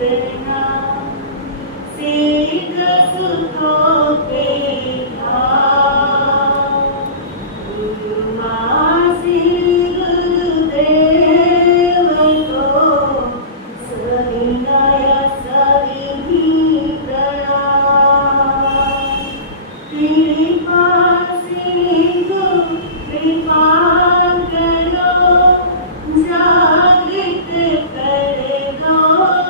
वंदना सीख सुखों के धाम गुरुमासी गुरुदेव को सविनय सविनीत प्रणाम कृपा सिंधु कृपा करो जागृत कर दो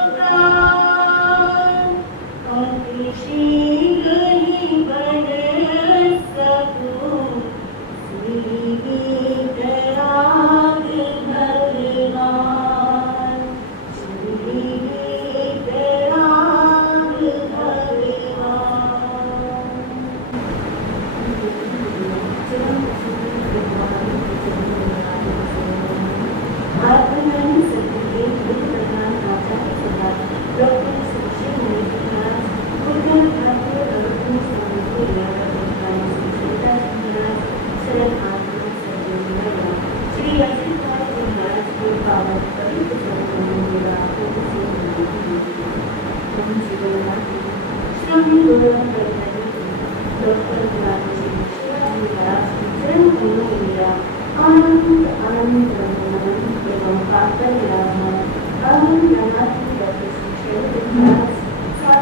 प्राण अति शीघ्र ही बन सकूं श्रीवितराग भगवान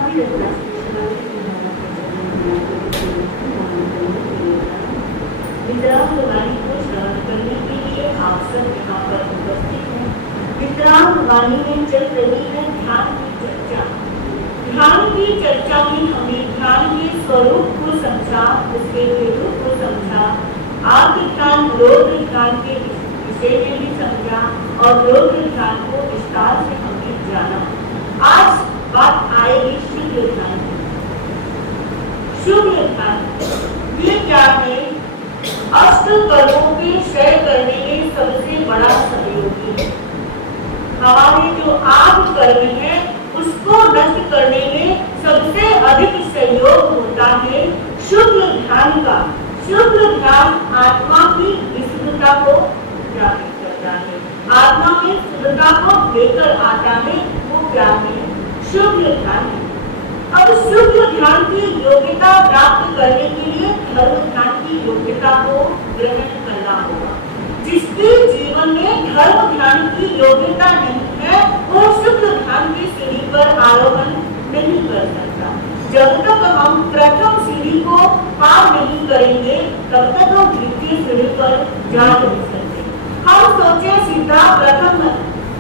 श्रीवितराग वितराग वाणी को श्रवण करने के लिए आप सब यहाँ पर उपस्थित हैं। वितराग वाणी में चल रही है ध्यान की चर्चा। ध्यान की चर्चा में हमने ध्यान के स्वरूप को समझा, उसके रूप को समझा, आत्म ध्यान लोक ध्यान के विषय में भी समझा और लोक ध्यान को विस्तार से हमने जाना। आज बात आएगी शुद्ध ध्यान। शुद्ध ध्यान ये क्या है? अष्ट कर्मों के क्षय करने में सबसे बड़ा सहयोगी है। हमारे जो आठ कर्म है उसको नष्ट करने में सबसे अधिक सहयोग होता है शुद्ध ध्यान का। शुद्ध ध्यान आत्मा की विशुद्धता को जागृत करता है, आत्मा में शुद्धता को लेकर आता है। वो क्या है? शुद्ध ध्यान। अब शुद्ध ध्यान की योग्यता प्राप्त करने के लिए धर्म ध्यान की योग्यता को ग्रहण करना होगा। जिसके जीवन में धर्म ध्यान की योग्यता नहीं है वो शुद्ध ध्यान की सीढ़ी पर आरोहण नहीं कर सकता। जब तक हम प्रथम सीढ़ी को पार नहीं करेंगे तब तक हम द्वितीय सीढ़ी पर जा नहीं सकते। हम सोचे सीधा प्रथम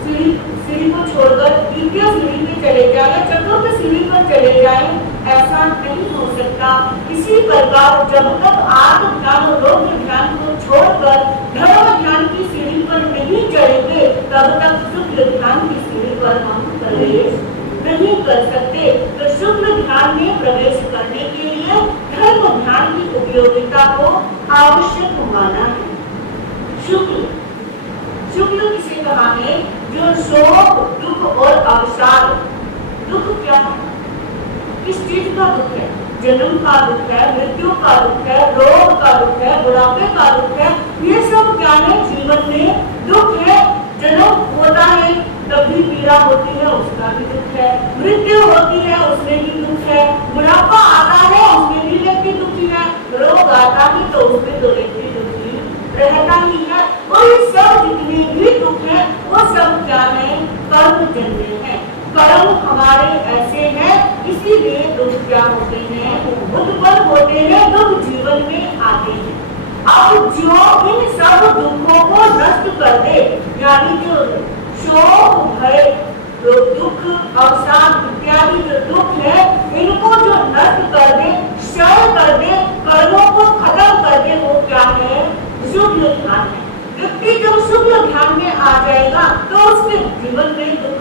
सीढ़ी को छोड़कर द्वितीय सीढ़ी पे चले जाए, चतुर्थ सीढ़ी पर चले जाए, ऐसा नहीं हो सकता। इसी प्रकार जब तक आत्म ध्यान और लोक ध्यान को छोड़कर धर्म ध्यान की सीढ़ी पर नहीं चढ़ेंगे तब तक शुद्ध ध्यान की सीढ़ी पर हम प्रवेश नहीं कर सकते। तो शुद्ध ध्यान में प्रवेश करने के लिए धर्म ध्यान की उपयोगिता को आवश्यक माना है। शुक्ल किसे कहा है? जो शोक, दुख और अवसाद। दुख क्या है? किस चीज का दुख है? जन्म का दुख है, मृत्यु का दुख है, रोग का दुख है, बुढ़ापे का दुख है। ये सब क्या है? जीवन में दुख है। जन्म होता है तब भी पीड़ा होती है, उसका भी दुख है। मृत्यु होती है उसमें भी दुख है। बुढ़ापा आता है उसमें भी व्यक्ति दुखी है। रोग आता है तो उसमें तो व्यक्ति दुखी रहता ही है। वो सब जितने भी दुख है वो सब क्या है? कर्म जन्य है। कर्म हमारे ऐसे हैं, इसीलिए दुख क्या होते हैं? उत्पन्न होते हैं, दुख जीवन में आते हैं। अब जो इन सब दुखों को नष्ट कर दे, यानी जो शोक, भय, दुख, अवसाद इत्यादि जो दुख है इनको जो नष्ट कर दे, क्षय कर दे, कर्मों को खत्म कर दे, वो क्या है? शुद्ध ध्यान है। व्यक्ति जब शुद्ध ध्यान में आ जाएगा तो उसके जीवन में दुख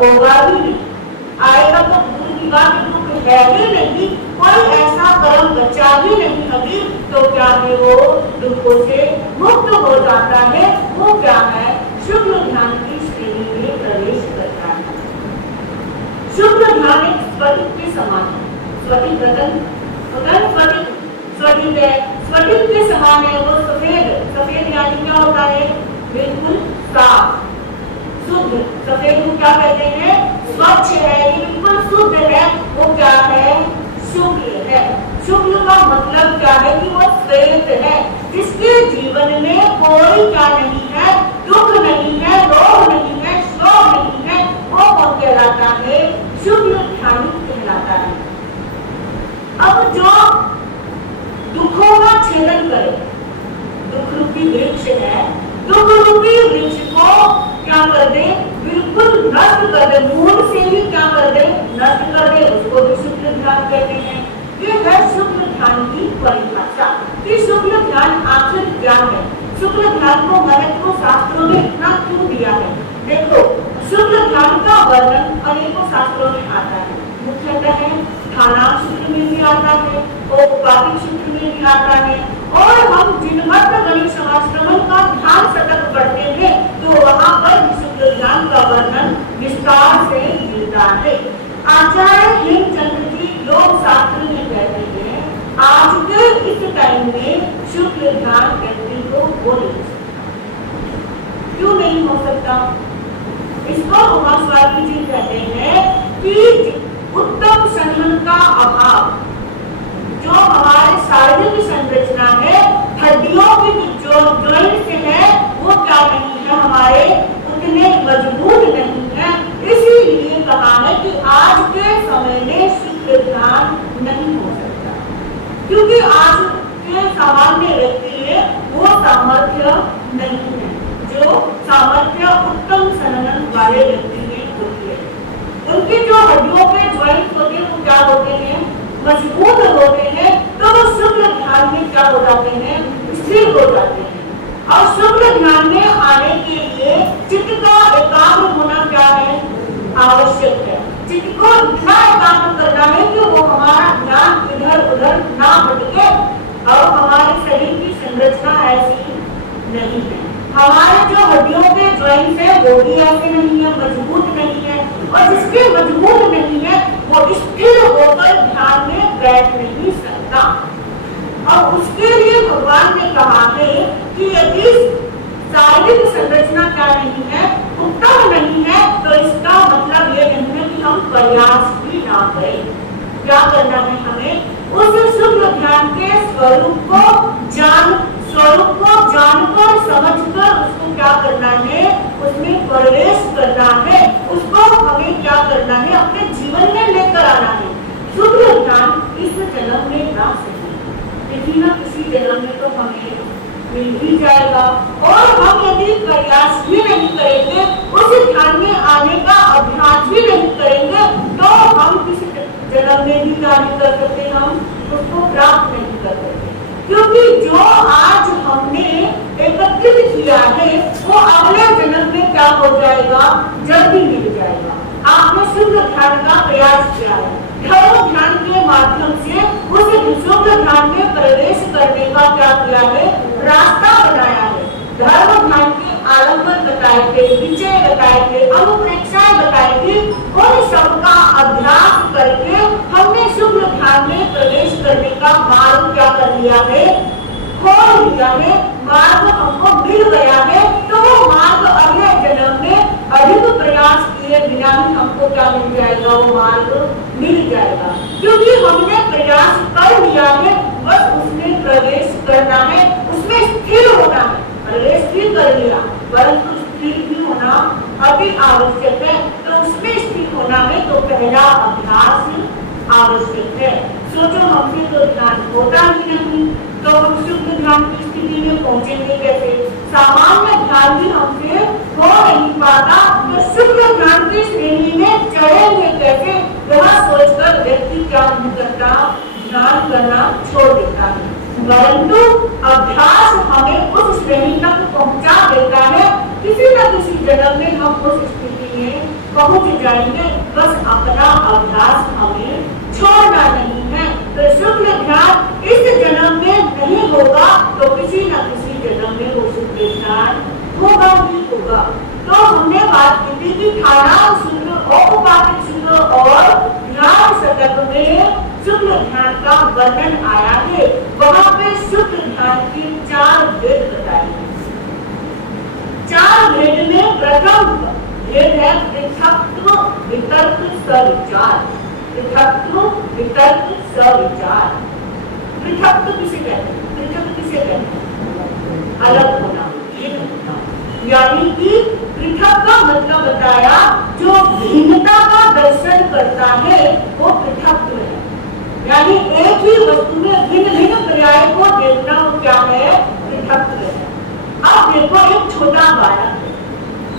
होगा भी नहीं, आएगा तो दूर की बात, दुख है भी नहीं, कोई ऐसा कर्म बचा भी नहीं अभी, तो क्या है? वो दुखों से मुक्त हो जाता है। वो क्या है? शुद्ध ध्यान की श्रेणी में प्रवेश करता है। शुद्ध ध्यान एक स्फटिक के समान है। स्फटिक रतन स्फटिक है, स्फटिक के समान है। वो सफेद यानी क्या होता है? बिल्कुल साफ, शुद्ध। सफेद को क्या कहते हैं? स्वच्छ है, ये बिल्कुल शुद्ध है, वो क्या है? शुक्ल है। शुक्ल का मतलब क्या है कि वो श्वेत है, जिसके जीवन में कोई क्या नहीं है? दुख नहीं है, रोग नहीं है, शोक नहीं है, वो कौन कहलाता है? शुक्ल ध्यानी कहलाता है। अब जो दुखों का छेदन करे, दुख रूपी वृक्ष है, दुख रूपी वृक्ष को क्या कर दे? बिल्कुल नष्ट कर दे, मूल से ही क्या कर दे? नष्ट कर दे, उसको भी शुक्ल ध्यान कहते हैं। ये है शुक्ल ध्यान की परिभाषा कि शुक्ल ध्यान आखिर क्या है, शुक्ल ध्यान को महत्व शास्त्रों में इतना क्यों दिया है? देखो, शुक्ल ध्यान का वर्णन अनेकों शास्त्रों में आता है, मुख्यतः ध्यानांग सूत्र में भी आता है, औपपादिक सूत्र में भी आता है, और हम जिनमत गणित समाश्रमण का ध्यान शतक पढ़ते हैं तो वहां पर शुक्ल ध्यान का वर्णन विस्तार से मिलता है। आचार्य हेमचंद्र जी योग शास्त्र में कहते हैं, आज के इस टाइम में शुक्ल ध्यान व्यक्ति को हो नहीं सकता। क्यों नहीं हो सकता? इसको उमा स्वामी जी कहते हैं कि उत्तम संघन का अभाव, जो हमारे शारीरिक संरचना है, हड्डियों की जो जॉइंट है, वो क्या नहीं है? हमारे उतने मजबूत नहीं है। इसीलिए कहा है कि आज के समय में शुक्ल ध्यान नहीं हो सकता, क्योंकि आज के सामान्य व्यक्ति में वो सामर्थ्य नहीं है जो सामर्थ्य उत्तम संघन वाले व्यक्ति में होती है। उनकी जो हड्डियों के ज्वाइंट होते हैं वो क्या होते हैं? मजबूत होते हैं, तो वो शुक्ल ध्यान में क्या हो जाते हैं? स्थिर हो जाते हैं। और शुक्ल ध्यान में आने के लिए चित्त का एकाग्र होना क्या है? आवश्यक है। चित्त को इतना एकाग्र करना है कि वो हमारा ध्यान इधर उधर ना भटके, और हमारे शरीर की संरचना ऐसी नहीं है, हमारे जो हड्डियों के ज्वाइंट है वो भी ऐसे नहीं है, मजबूत नहीं है, और जिसके मजबूत नहीं है वो स्थिर होकर ध्यान में बैठ नहीं सकता। और उसके लिए भगवान ने कहा है कि यदि शारीरिक संरचना क्या नहीं है, उत्तम नहीं है, तो इसका मतलब ये नहीं है कि हम प्रयास भी ना करें। क्या करना है? हमें उस शुक्ल ध्यान के स्वरूप को जानकर समझकर उसको क्या करना है? उसमें प्रवेश करना है, उसको हमें क्या करना है? अपने जीवन में लेकर आना है। शुक्ल ध्यान इस जन्म में ना सके, किसी न किसी जन्म में तो हमें मिल ही जाएगा, और हम यदि प्रयास भी नहीं करेंगे, उस ध्यान में आने का अभ्यास भी नहीं करेंगे, तो हम किसी जन्म में भी क्या नहीं कर सकते? हम उसको प्राप्त नहीं कर सकते, क्योंकि जो आज हमने एकत्रित किया है वो अगले जन्म में क्या हो जाएगा? जल्दी मिल जाएगा। आपने शुक्ल ध्यान का प्रयास किया है, धर्म ध्यान के माध्यम से उस शुक्ल ध्यान में प्रवेश करने का क्या किया है? रास्ता बनाया है। धर्म ध्यान के आलंबन बताए थे, विजय बताए थे, अनुप्रेक्षाएं बताई थी, उन सबका अभ्यास करके हमने शुक्ल ध्यान में प्रवेश करने का मार्ग क्या कर लिया है? खोल लिया है, मार्ग हमको मिल गया है। तो वो मार्ग अगले जन्म में अधिक प्रयास किए बिना ही हमको क्या मिल जाएगा? वो मार्ग मिल जाएगा, क्योंकि हमने प्रयास कर लिया है, बस उसमें प्रवेश करना है, उसमें स्थिर होना है। प्रवेश भी कर लिया, परंतु स्थिर भी होना अति आवश्यक है। तो उसमें स्थिर होना है तो पहला अभ्यास आवश्यक है। सोचो, हमसे तो ध्यान होता ही नहीं, तो हम शुद्ध ध्यान की स्थिति में पहुंचेंगे कैसे? सामान्य ध्यान भी हमसे हो नहीं पाता, तो शुद्ध ध्यान की श्रेणी में चढ़ेंगे कैसे? यह सोचकर व्यक्ति क्या नहीं करता? ध्यान करना छोड़ देता है। परंतु अभ्यास हमें उस श्रेणी तक पहुंचा देता है। किसी न किसी जन्म में हम उस स्थिति में पहुंच जाएंगे, बस अपना अभ्यास हमें छोड़ना नहीं है। तो शुक्ल ध्यान इस जन्म में नहीं होगा तो किसी न किसी जन्म में वो शुक्ल ध्यान होगा ही होगा। तो हमने बात की थी कि ध्यानांग सूत्र, औपपादिक सूत्र और ध्यान शतक में शुक्ल ध्यान का वर्णन आया है। वहां पे शुक्ल ध्यान की 4 भेद बताए हैं। 4 भेद में प्रथम भेद है पृथक्त्व वितर्क सविचार। पृथक्त्व वितर्क सविचार। पृथक्त्व किसे कहते हैं? पृथक किसे कहते हैं? अलग होना, एक होना। यानी कि पृथक का मतलब बताया जो भिन्नता का दर्शन करता है वो पृथक्त्व है। यानी एक ही वस्तु में भिन्न भिन्न पर्याय को देखना वो क्या है? पृथक्त्व है। अब देखो एक छोटा बालक है,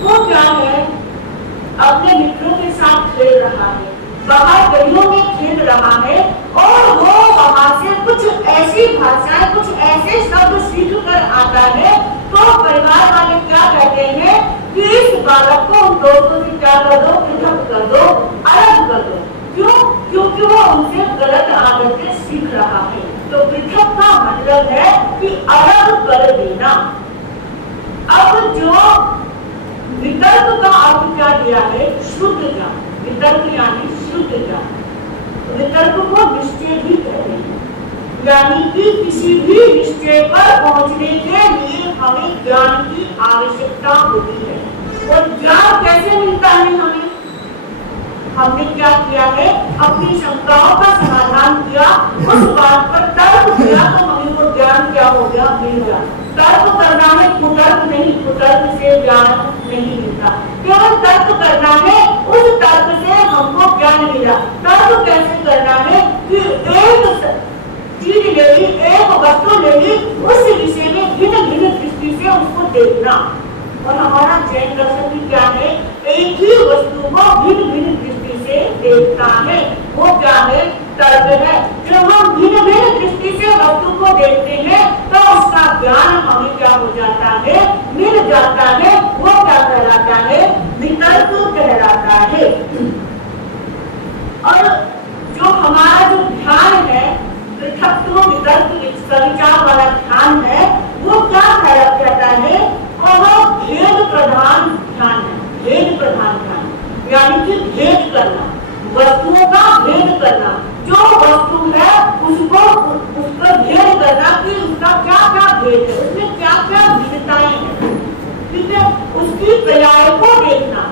वो क्या है? अपने मित्रों के साथ खेल रहा है, बाहर गलियों में खेल रहा है और वो वहां से कुछ ऐसी भाषाएं, कुछ ऐसे शब्द सीख कर आता है तो परिवार वाले क्या कहते हैं कि इस बालक को उन दोस्तों से क्या कर दो? पृथक कर दो, अलग कर दो। क्यों? क्योंकि वो उनसे गलत आदतें सीख रहा है। तो पृथक का मतलब है कि अलग कर देना। अब जो वितर्क का अर्थ क्या दिया है? शुद्ध ज्ञान। वितर्क यानी शुद्ध ज्ञान। वितर्क को निश्चय भी कहते हैं, यानी कि किसी भी निश्चय पर पहुंचने के लिए हमें ज्ञान की आवश्यकता होती है। और ज्ञान कैसे मिलता है हमें? हमने क्या किया है? अपनी शंकाओं का समाधान किया, उस बात पर तर्क किया तो हमें वो ज्ञान क्या हो गया? मिल गया। तर्क करना है, कुतर्क नहीं। कुतर्क से ज्ञान नहीं मिलता, केवल तर्क करना है, उस तर्क से हमको ज्ञान मिला। तर्क कैसे करना है कि एक चीज ले ली, एक वस्तु ले ली, उस विषय में भिन्न भिन्न दृष्टि से उसको देखना। और हमारा जैन दर्शन भी क्या है? एक ही वस्तु को भिन्न भिन्न दृष्टि से देखता है, वो क्या है? तर्क है। जब हम भिन्न भिन्न दृष्टि से वस्तु को देखते हैं तो उसका ज्ञान हमें क्या हो जाता है? मिल जाता है। वो क्या कहलाता है? वितर्क कहलाता है। और जो हमारा जो ध्यान है, पृथक्त्व वितर्क सविचार वाला ध्यान है, वो क्या कहता है? और भेद प्रधान ध्यान है। भेद प्रधान ध्यान यानी कि भेद करना, वस्तुओं का भेद करना। जो वस्तु है उसको उस पर भेद करना कि उसका क्या क्या भेद है, उसमें क्या क्या भिन्नताएं हैं, ठीक है? उसकी पर्याय को देखना।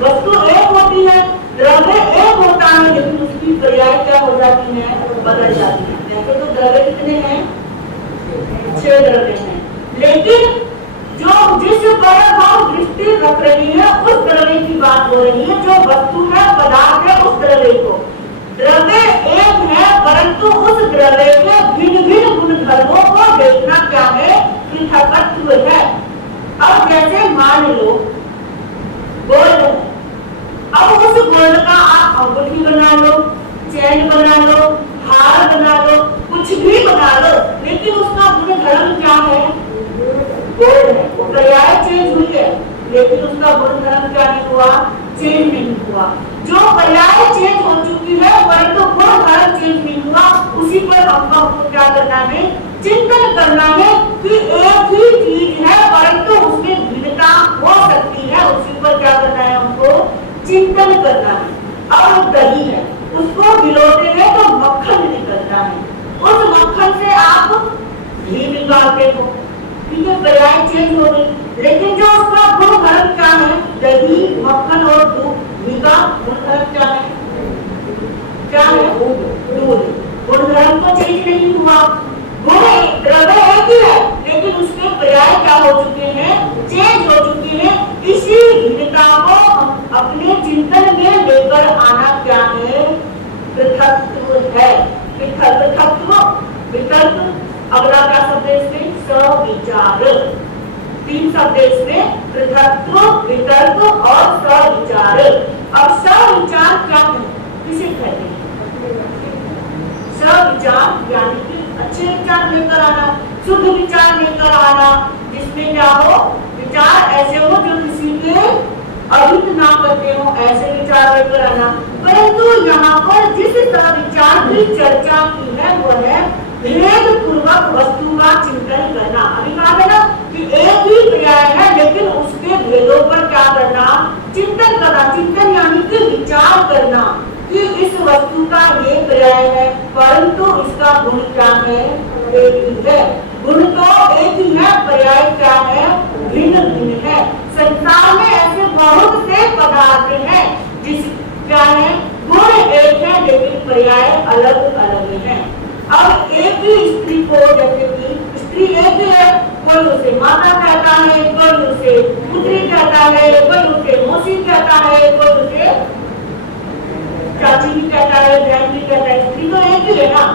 वस्तु एक होती है, द्रव्य एक होता है, लेकिन उसकी पर्याय क्या हो जाती है? बदल जाती है। जैसे तो द्रव्य कितने हैं? 6 द्रव्य हैं, लेकिन जो जिस पर हम दृष्टि रख रही है उस द्रव्य की बात हो रही है। जो वस्तु है, पदार्थ है, उस द्रव्य को, द्रव्य एक है परंतु उस द्रव्य के भिन्न भिन्न गुण धर्मों को देखना क्या है? पृथकत्व है। अब जैसे मान लो गोल्ड है, अब उस गोल्ड का आप अंगूठी बना लो, चैन बना लो, हार बना लो, कुछ भी बना लो, लेकिन उसका गुण धर्म क्या है? गोल्ड है। पर्याय चेंज हुई है, लेकिन उसका गुण धर्म क्या नहीं हुआ? चेंज नहीं हुआ। जो पर्याय चेंज हो चुकी है परंतु गुण धर्म चेंज नहीं हुआ, उसी पर हमको क्या करना है? चिंतन करना है कि एक ही चीज है परंतु उसमें भिन्नता हो सकती है। उसी पर क्या करना है? हमको चिंतन करना है। अब दही है, उसको भिगोते हैं तो मक्खन निकलता है, उस मक्खन से आप घी निकालते हो, ठीक है? पर्याय चेंज हो गई, लेकिन जो उसका गुण धर्म क्या है? दही, मक्खन और दूध, घी का गुण धर्म क्या है? क्या है? दूध। गुण धर्म तो चेंज नहीं हुआ, गुण द्रव्य एक ही है, लेकिन उसके पर्याय क्या हो चुके हैं? चेंज हो चुके हैं। इसी भिन्नता को अपने चिंतन में लेकर आना क्या है? पृथक्त्व है। पृथक्त्व वितर्क। अगला क्या शब्द है इसमें? सविचार। 3 शब्द इसमें, पृथक्त्व, वितर्क और सविचार। अब सविचार क्या है? किसे कहते हैं? सविचार यानी कि अच्छे विचार लेकर आना, शुद्ध विचार लेकर आना, जिसमें क्या हो? विचार ऐसे हो जो किसी के अहित ना करते हो, ऐसे विचार लेकर आना। परंतु यहाँ पर जिस विचार की चर्चा की है वो है भेद पूर्वक वस्तु का चिंतन करना। अभी कहा है ना कि एक ही पर्याय है लेकिन उसके भेदों पर क्या करना? चिंतन करना। चिंतन यानी कि विचार करना कि इस वस्तु का ये पर्याय है परंतु इसका गुण क्या है? एक ही है। गुण तो एक ही है, पर्याय क्या है? भिन्न भिन्न है। संसार में ऐसे बहुत से पदार्थ हैं जिस क्या है, गुण एक है लेकिन पर्याय अलग अलग हैं। अब एक ही स्त्री को, जैसे कि स्त्री एक ही है, कोई उसे माता कहता है, कोई उसे पुत्री कहता है, कोई उसे मौसी कहता है, कोई उसे चाची भी कहता है, बहन भी कहता है। स्त्री तो एक ही है ना,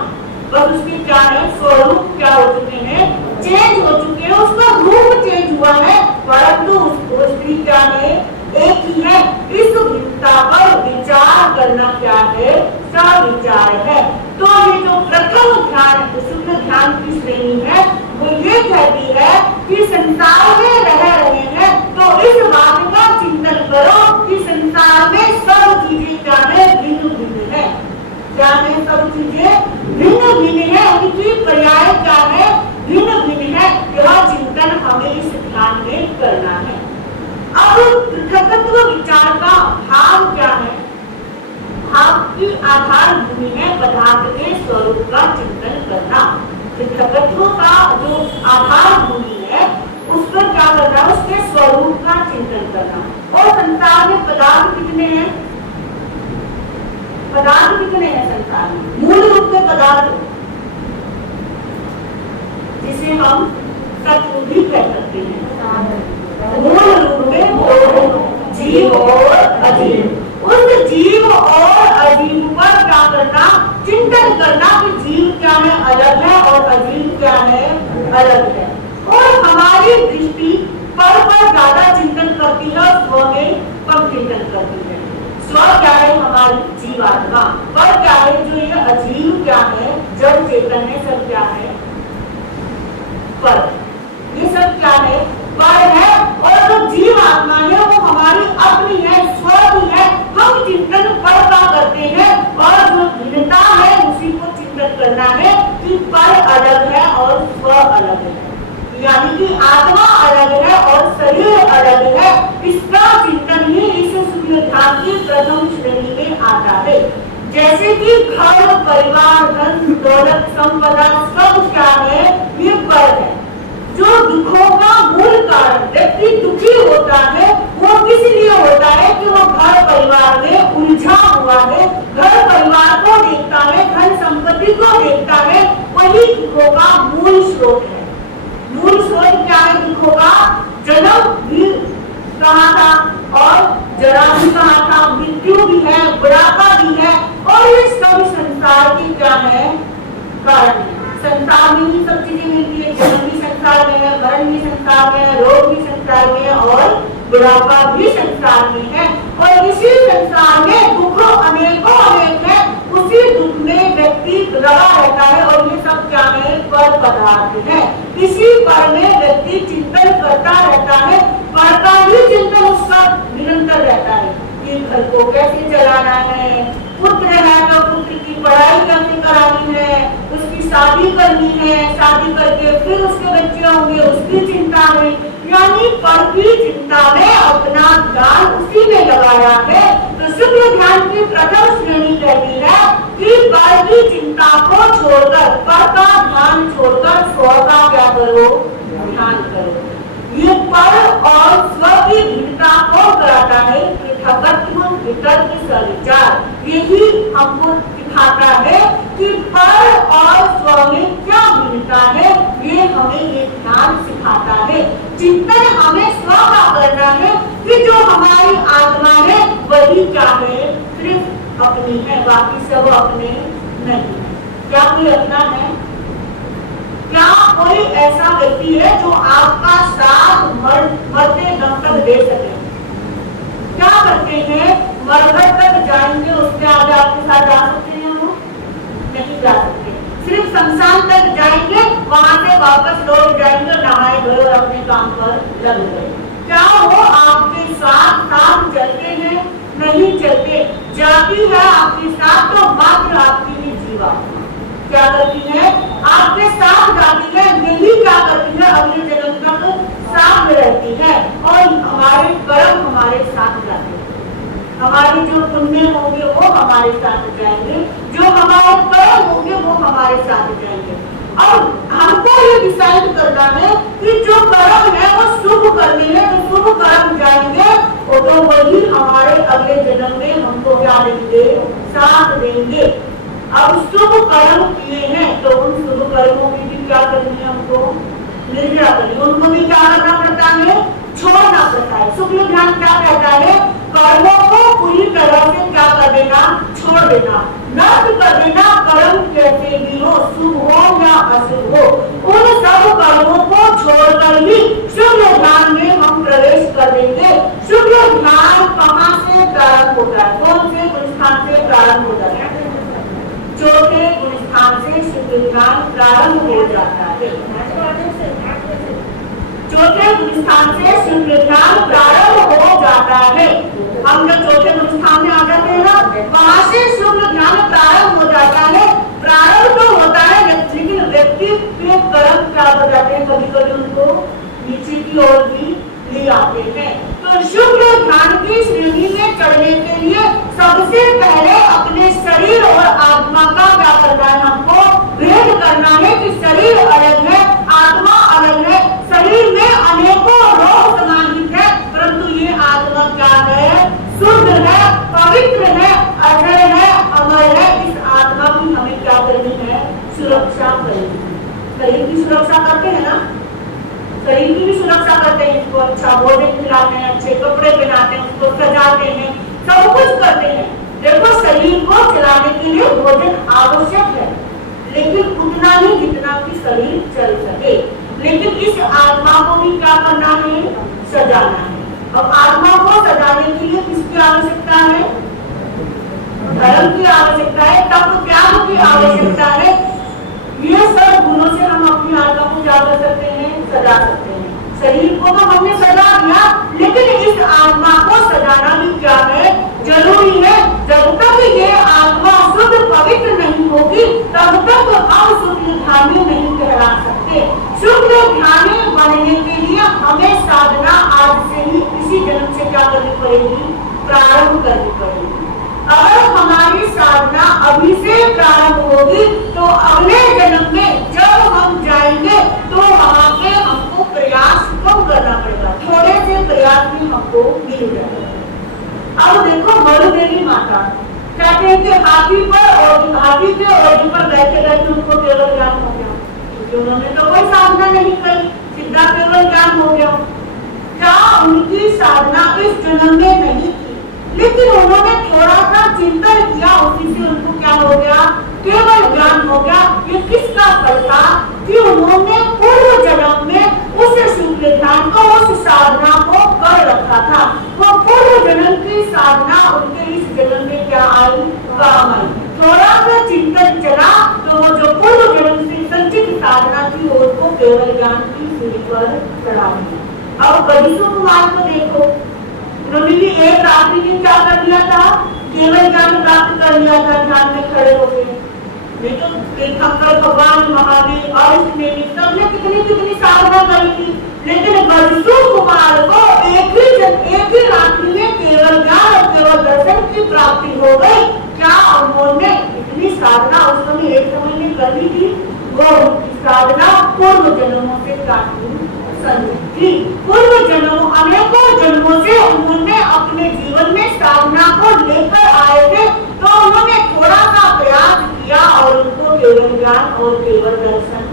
बस उसके क्या है, स्वरूप क्या हो चुके हैं, चेंज हो चुके हैं, उसका रूप चेंज हुआ है, परंतु उसको स्त्री क्या है, एक ही है। इस भिन्नता पर विचार करना क्या है, सविचार है। तो ये जो प्रथम ध्यान, शुद्ध ध्यान की श्रेणी है, वो ये कहती है कि संसार में रह रहे हैं तो इस बात का चिंतन करो कि संसार में सब चीजें क्या है, भिन्न भिन्न है। क्या है, सब चीजें भिन्न भिन्न है, उनकी पर्याय क्या है, भिन्न भिन्न है। यह चिंतन हमें इस ध्यान में करना है। अब पृथकत्व विचार का भाव क्या है, भाव की आधार भूमि है पदार्थ के स्वरूप का चिंतन करना। पृथकत्व का जो आधार भूमि है उस पर क्या करना, उसके स्वरूप का चिंतन करना। और संसार में पदार्थ कितने हैं, पदार्थ कितने हैं संसार में, मूल रूप में पदार्थ जिसे हम तत्व भी कह सकते हैं, मूल रूप में वो जीव और अजीव। उस जीव और अजीव पर क्या करना, चिंतन करना कि जीव क्या है, अलग है, और अजीव क्या है, अलग है। और हमारी दृष्टि पर ज्यादा चिंतन करती है, स्व में कम चिंतन करती है। स्व क्या है, हमारी जीवात्मा, पर क्या है, जो ये अजीव क्या है, जड़ चेतन है, सब क्या है, पर। ये सब क्या है, पर है। और जो जीव आत्मा है वो हमारी अपनी है, स्व भी है। हम चिंतन पर का करते हैं और जो भिन्नता है उसी को चिंतन करना है कि पर अलग है और स्व अलग है, यानी कि आत्मा अलग है और शरीर अलग है। इसका चिंतन ही इस शुद्ध ध्यान की प्रथम श्रेणी में आता है। जैसे कि घर, परिवार, धन, दौलत, संपदा सब क्या है, ये पर है। जो दुखों का मूल कारण व्यक्ति दुखी होता है वो किस लिए होता है कि वो घर परिवार में उलझा हुआ है, घर परिवार को देखता है, धन संपत्ति को देखता है, वही दुखों का मूल स्रोत है। मूल स्रोत क्या है दुखों का, जन्म भी कहा था और जरा भी कहा था, मृत्यु भी है, बुढ़ापा भी है, और ये सब संसार की क्या है, कारण है। संसार में ही सब चीजें मिलती है, जन्म भी संसार में है, मरण भी संसार में है, रोग भी संसार में है, और बुढ़ापा भी संसार में है। और इसी संसार में दुख अनेकों अनेक है, उसी दुख में व्यक्ति लगा रहता है, और ये सब क्या है, पर पदार्थ है। इसी पर में व्यक्ति चिंतन करता रहता है, पर का ही चिंतन उसका निरंतर रहता है कि घर को कैसे चलाना है, पुत्र है तो पुत्र की पढ़ाई कैसे करानी है, उसकी शादी करनी है, शादी करके फिर उसके बच्चे होंगे, उसकी चिंता में, यानी पर की चिंता में अपना ध्यान उसी में लगाया है। तो शुद्ध ध्यान की प्रथम श्रेणी कहती है कि पर की चिंता को छोड़कर, पर का ध्यान छोड़कर स्व का क्या करो, ध्यान करो। ये पर और स्व की भिन्नता को कराता है पृथकत्व, वितर्क, सविचार। यही हमको सिखाता है कि पर और स्व में क्या भिन्नता है, ये हमें ये ध्यान सिखाता है। चिंतन हमें स्व का करना है कि जो हमारी आत्मा है वही क्या है, सिर्फ अपनी है, बाकी सब अपने नहीं। क्या कोई अपना है, क्या कोई ऐसा व्यक्ति है जो आपका साथ मरते दम तक दे सके? क्या करते हैं, मरघट तक जाएंगे, उसके आगे आपके साथ जा सकते हैं? वो नहीं जा सकते। सिर्फ शमशान तक जाएंगे, वहां से वापस लौट जाएंगे, नहाए धोए और अपने काम पर लग गए। क्या वो आपके साथ साथ चलते हैं? नहीं चलते। जाती है आपके साथ तो मात्र आपकी ही जीवात्मा क्या करती है, आपके साथ जाती है, नहीं क्या करती है, अगले जन्म तक साथ में रहती है। और हमारे कर्म हमारे साथ जाते हैं, हमारे जो पुण्य होंगे वो हमारे साथ जाएंगे, जो हमारे कर्म होंगे वो हमारे साथ जाएंगे। अब हमको ये डिसाइड करना है कि जो कर्म है वो शुभ करने हैं, जो शुभ कर्म जाएंगे वो तो वही हमारे अगले जन्म में हमको क्या देंगे, साथ देंगे। अब शुभ कर्म किए हैं तो उन शुभ कर्मों की भी क्या करनी है, हमको निर्जरा करनी, उनको भी क्या करना पड़ता है, छोड़ना पड़ता है। शुक्ल ध्यान क्या कहता है, कर्मों को पूरी तरह से क्या कर देना, छोड़ देना, नष्ट कर देना। कर्म कैसे भी हो, शुभ हो या अशुभ हो, उन सब कर्मों को छोड़कर ही शुक्ल ध्यान में हम प्रवेश कर देंगे। शुक्ल ध्यान कहाँ से प्रारंभ होता है, कौन से स्थान से प्रारंभ होता है, चौथे स्थान से शुक्ल ध्यान प्रारंभ हो जाता है। चौथे स्थान से शुक्ल ध्यान प्रारंभ हो जाता है। हम जब चौथे स्थान में आ जाते हैं ना, वहां से शुक्ल ध्यान प्रारंभ हो जाता है। प्रारंभ तो होता है लेकिन व्यक्ति के कर्म क्या हो जाते हैं, कभी कभी उनको नीचे की ओर भी ले आते हैं। तो शुक्ल ध्यान की श्रेणी में चढ़ने के लिए सबसे पहले अपने शरीर और आत्मा का क्या करना है, हमको भेद करना है कि शरीर अलग है, आत्मा अलग है। शरीर में अनेकों रोग समाहित है, परंतु ये आत्मा क्या है, शुद्ध है, पवित्र है, अजय है, अमर है। इस आत्मा की हमें क्या करनी है, सुरक्षा करनी है। शरीर की सुरक्षा करते हैं ना, शरीर की भी सुरक्षा करते हैं, इसको अच्छा भोजन खिलाते हैं, अच्छे कपड़े पहनाते हैं, उसको सजाते हैं, सब कुछ करते हैं। देखो शरीर को चलाने के लिए भोजन आवश्यक है, लेकिन उतना ही जितना कि शरीर चल सके। लेकिन इस आत्मा को भी क्या करना है, सजाना है। अब आत्मा को सजाने के लिए किसकी आवश्यकता है, धर्म की आवश्यकता है, तब त्याग की आवश्यकता है। ये सब गुणों से हम अपनी आत्मा को क्या कर सकते हैं, सजा सकते हैं। शरीर को तो हमने सजा दिया, लेकिन इस आत्मा को सजाना भी क्या है, जरूरी है। जब तक ये आत्मा शुद्ध पवित्र नहीं होगी तब तक हम शुक्ल ध्यानी नहीं कहला सकते। शुक्ल ध्यानी बनने के लिए हमें साधना आज से ही इसी जन्म से क्या करनी पड़ेगी, प्रारंभ करनी पड़ेगी। अगर हमारी साधना अभी से प्रारंभ होगी तो अगले जन्म में जब हम जाएंगे तो वहाँ पे हमको प्रयास कम करना पड़ेगा, थोड़े से प्रयास भी हमको मिल जाएगा। अब देखो मरुदेवी माता कहते हैं कि हाथी के ओढ़ी पर बैठे बैठे उनको केवल ज्ञान हो गया, क्योंकि उन्होंने तो कोई साधना नहीं करी, सीधा केवल ज्ञान हो गया। क्या उनकी साधना इस जन्म में नहीं थी, लेकिन उन्होंने थोड़ा सा चिंतन किया, उसी से उनको क्या हो गया, केवल ज्ञान हो गया। ये किसका फल था कि उन्होंने पूर्व जन्म में उस शुक्ल ध्यान को, उस साधना को कर रखा था। वो पूर्व जन्म की साधना उनके इस जन्म में क्या आई, काम आई। थोड़ा सा चिंतन चला तो वो जो पूर्व जन्म से संचित साधना थी उसको केवल ज्ञान की सीढ़ी पर चढ़ा दी। अब गणेशो कुमार को देखो, उन्होंने भी एक रात्रि में क्या कर लिया था, केवल ज्ञान प्राप्त कर लिया था, ध्यान में खड़े हो गए। नहीं तो तीर्थंकर भगवान महावीर अष्टनेमी सबने कितनी कितनी साधना करी थी, लेकिन गणेशो कुमार को एक ही रात्रि में केवल ज्ञान और केवल दर्शन की प्राप्ति हो गई। क्या उन्होंने इतनी साधना उस समय एक समय में कर ली थी, वो साधना पूर्व जन्मों से काफी थी। पूर्व जन्मों, अनेकों जन्मों से उन्होंने अपने जीवन में साधना को लेकर आए थे, तो उन्होंने थोड़ा सा प्रयास किया और उनको केवल ज्ञान और केवल दर्शन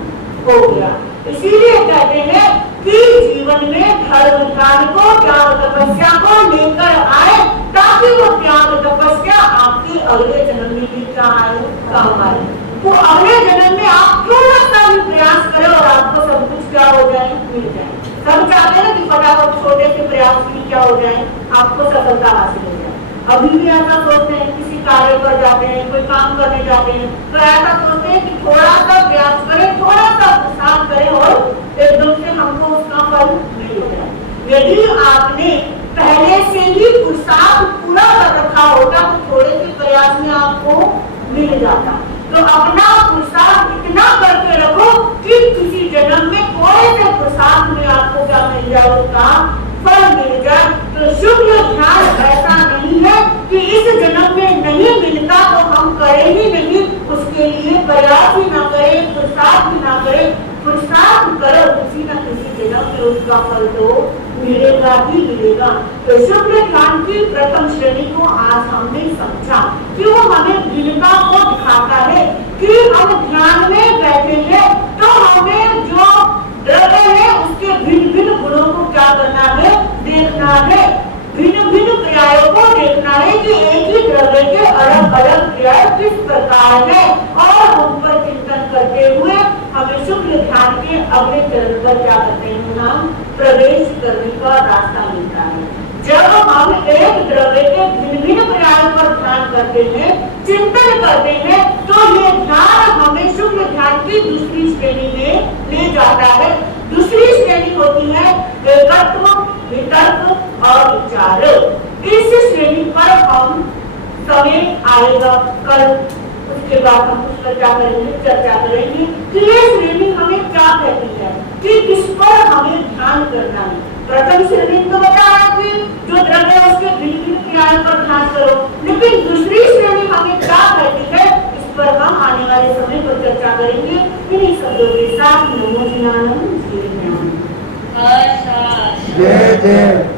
हो गया। इसीलिए कहते हैं कि जीवन में धर्म ध्यान को, त्याग तपस्या को लेकर आए, ताकि वो त्याग तपस्या आपके अगले जन्म में भी क्या आए, काम आए। तो अगले जन्म में आप थोड़ा सा भी प्रयास करें और आपको सब कुछ क्या हो जाए, मिल जाए। सब चाहते हैं कि फटाफट छोटे से प्रयास में क्या हो जाए, आपको सफलता हासिल हो जाए। अभी भी ऐसा सोचते हैं, किसी कार्य पर जाते हैं, कोई काम करने जाते हैं, तो ऐसा सोचते हैं कि थोड़ा सा प्रयास करें, थोड़ा सा पुरुषार्थ करें और एकदम से हमको उसका फल मिल जाए। यदि आपने पहले से ही पुरुषार्थ पूरा कर रखा होता तो थोड़े से प्रयास में आपको मिल जाता। तो अपना पुरुषार्थ इतना करके रखो कि किसी जन्म में थोड़े से पुरुषार्थ में आपको क्या मिल जाए, उसका फल मिल जाए। तो शुक्ल ध्यान ऐसा नहीं है कि इस जन्म में नहीं मिलता तो हम करें ही नहीं, उसके लिए प्रयास ही ना करें, पुरुषार्थ ही ना की प्रथम श्रेणी को आज हमने समझा। क्यों हमें भिन्नता को दिखाता है कि हम ध्यान में बैठेंगे तो हमें जो द्रव्य है उसके भिन्न भिन्न गुणों को क्या करना है, देखना है, भिन्न भिन्न क्रियाओं को देखना है कि एक ही द्रव्य के अलग अलग क्रियाएं किस प्रकार है, और उन पर चिंतन करते हुए हमें शुक्ल ध्यान के अगले चरण पर क्या करते हैं, हम प्रवेश करने का रास्ता मिलता है। जब हम एक द्रव्य के भिन्न भिन्न क्रियाओं पर ध्यान करते हैं, चिंतन करते हैं, तो ये ध्यान हमें शुक्ल ध्यान की दूसरी श्रेणी में ले जाता है। दूसरी श्रेणी होती है एकत्व, वितर्क और विचार। इस श्रेणी पर हम समय आएगा कल, उसके बाद हम उस पर क्या करेंगे, चर्चा करेंगे कि ये श्रेणी हमें क्या कहती है, कि किस पर हमें ध्यान करना है। प्रथम श्रेणी तो बताया कि जो द्रव्य है उसके भिन्न भिन्न क्रियाओं पर ध्यान करो, लेकिन दूसरी श्रेणी हमें क्या कहती है, इस पर हम आने वाले समय पर चर्चा करेंगे। इन्हीं शब्दों के साथ नमो ज्ञानम जय ज्ञान। जय जय।